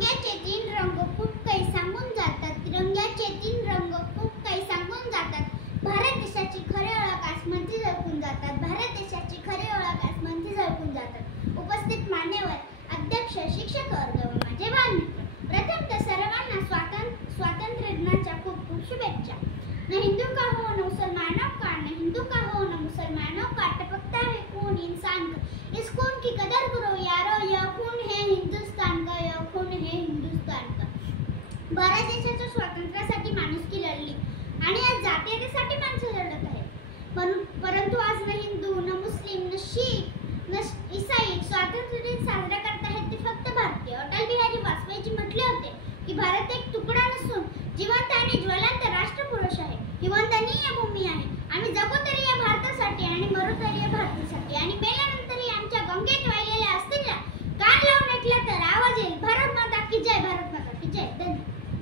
तिरंग्याचे तीन रंग खूप काही सांगून जातात. तिरंग्याचे तीन रंग खूप काही सांगून जातात. भारत देशाची खरी ओळख आसमानची झळकून जातात. भारत देशाची खरी ओळख आसमानची झळकून जातात. उपस्थित मान्यवर, अध्यक्ष, शिक्षक वर्ग व माझे बालमित्र, प्रथमतः सर्वांना स्वातंत्र्य दिनाच्या खूप खूप शुभेच्छा. न हिंदू का हो न मुसलमानों का, न हिंदू का हो न मुसलमानों का, टपकता है खून इंसान का. इस खून की कदर करो यारो, यह खून है हिंदुस्तान का, यह खून है हिंदुस्तान का. भारत देशाच्या स्वातंत्र्यासाठी माणुसकी लढली आणि आज जातीयतेसाठी माणसं लढत आहेत. परंतु आज न हिंदू, न मुस्लिम, न शीख, न ईसाई स्वातंत्र्य दिन साजरा